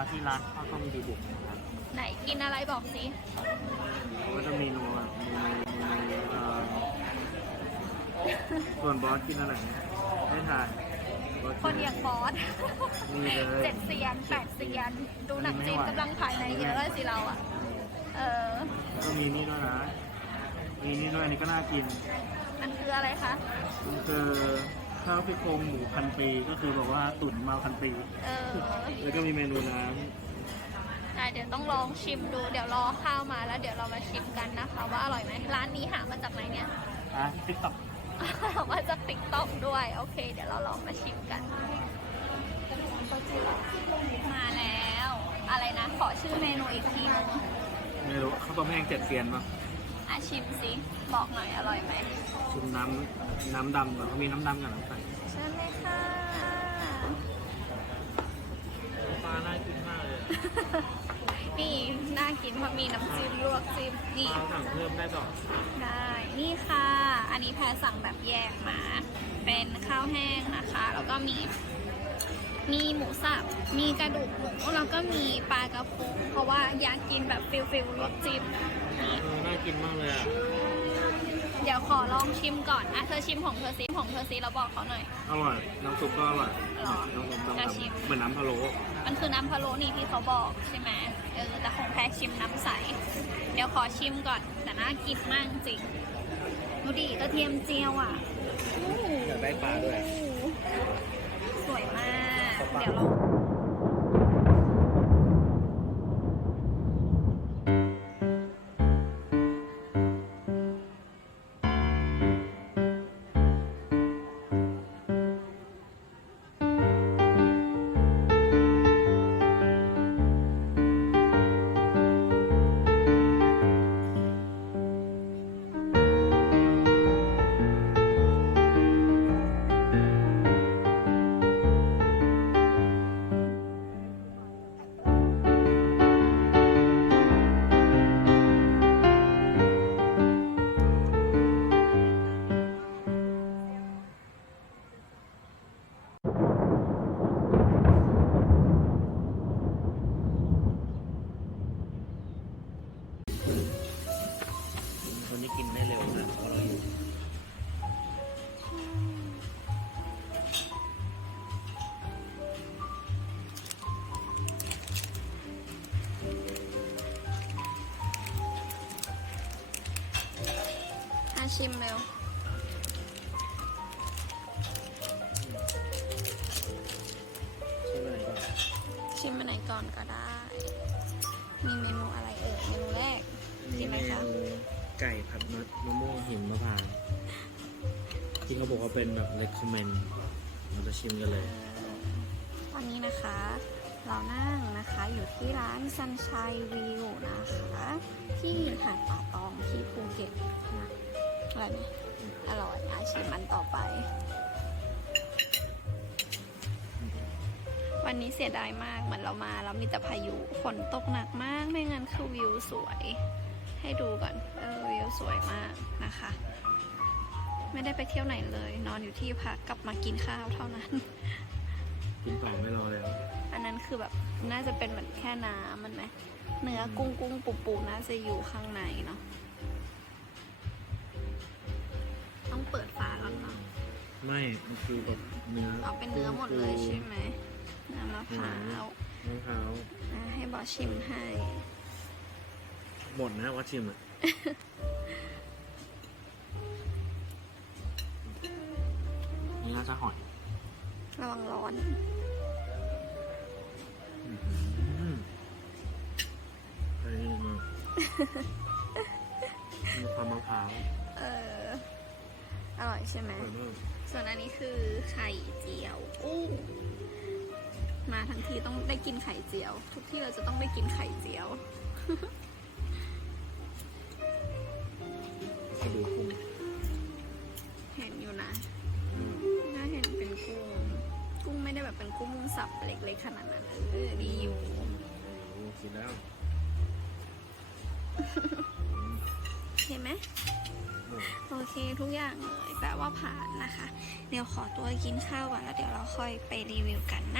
ข้าวเช้าที่ร้านข้าวต้มดีบุกนะครับไหนกินอะไรบอกสิก็จะเมนูแบบเมนูเอ่อส่วนบอสกินอะไรเนี่ยให้ทานบอสคกินนอย่างบอสนี่เลยเจ็ดเซียนแปดเซียน ดูหนังจีนกำลังภายในเยอะสิเราอะ เออก็มีนี่ด้วยนะมีนี่ด้วยอันนี้ก็น่ากินมันคืออะไรคะมันคือ ข้าวซี่โครงหมูพันปีก็คือแบบว่าตุ๋นมาพันปี เออแล้วก็มีเมนูน้ได้เดี๋ยวต้องลองชิมดู เดี๋ยวรอข้าวมาแล้วเดี๋ยวเรามาชิมกันนะคะ ว่าอร่อยไหมร้านนี้หามาจากไหนเนี่ยำอะติ๊กต็อกมาจากติ๊กต็อกด้วย โอเค เดี๋ยวเราลองมาชิมกัน มาแล้ว อะไรนะ ขอชื่อเมนูอีกทีหนึงไม่รู้ข้าวต้มแห้งเจ็ดเซียนป่ะ อาชิมสิ บอกหน่อยอร่อยไหม ชุมน้ำน้ำดำก่อนเขามีน้ำดำกับน้ำใสเชิญเลยค่ะปลาน่ากินมากเลยนี่น่ากินเพราะมีน้ำจิ้มลวกจิ้มนี่ปลาสั่งเพิ่มได้ต่อได้ นี่ค่ะ อันนี้แพรสั่งแบบแยกมา เป็นข้าวแห้งนะคะ แล้วก็มี มีหมูสับ มีกระดูกหมู แล้วก็มีปลากระพงเพราะว่าอยากกินแบบฟิลฟิลรสจิ้มนี่เออน่า กินมากเลยอะ เดี๋ยวขอลองชิมก่อน อะ เธอชิมของเธอซิของเธอซิแล้วบอกเขาหน่อย อร่อย น้ำซุปก็อร่อยหรอน้ำซุปจะดำชิมๆเหมือนน้ำพะโล้มันคือน้ำพะโล้นี่ที่เขาบอกใช่ไหมเออแต่ของแพรชิมน้ำใส เดี๋ยวขอชิมก่อน แต่น่ากินมากจริงดูดิกระเทียมเจียวอะอู้หูอยากได้ปลาด้วย สวยมากขอบคุณเดี๋ยวเรา กินได้เร็วนะเพราะเราอยู่อาชิมเร็วช่ไหมก็ชิมมาไหนก่อนก็ได้ มีเมนูอะไรเอ่ยเมนูแรก กินไหมคะ เนู ไก่ผัดมะมะม่วงหิมมะพร้าวที่เขาบอกว่าเป็นแบบ recommend เราจะชิมกันเลย ตอนนี้นะคะ เรานั่งนะคะอยู่ที่ร้าน Sunshine View นะคะ ที่หาดป่าตองที่ภูเก็ตนะอร่อยไหมอร่อยอาชิมอันต่อไป วันนี้เสียดายมากเหมือนเรามาแล้วมีแต่พายุฝนตกหนักมากไม่งั้นคือวิวสวย ให้ดูก่อน เออวิวสวยมากนะคะ ไม่ได้ไปเที่ยวไหนเลย นอนอยู่ที่พักกลับมากินข้าวเท่านั้น กินต่อไม่รอเลยอันนั้นคือแบบน่าจะเป็นเหมือนแค่น้ำมันไหมเนื้อกุ้งกุ้งปูปูน่าจะอยู่ข้างในเนาะต้องเปิดฝาแล้วเนาะไม่มันคือแบบเนื้อเอาเป็นเนื้อหมดเลยใช่ไหมเนื้อมะพร้าวมะพร้าวอะให้บอสชิมให้ หมดนะวัดชิมอะนี่น่าจะหอยระวังร้อนอืมอันนี้มากมีความมะพร้าวเอออร่อยใช่ไหม อร่อยมากส่วนอันนี้คือไข่เจียวกุ้งมาทั้งทีต้องได้กินไข่เจียว ทุกที่เราจะต้องได้กินไข่เจียว ขนาดนั้นเออดีอยู่โอ้โหกินแล้วเห็นไหมหมดโอเคทุกอย่างเลยแปลว่าผ่านนะคะ เดี๋ยวขอตัวกินข้าวก่อนแล้วเดี๋ยวเราค่อยไปรีวิวกันนะ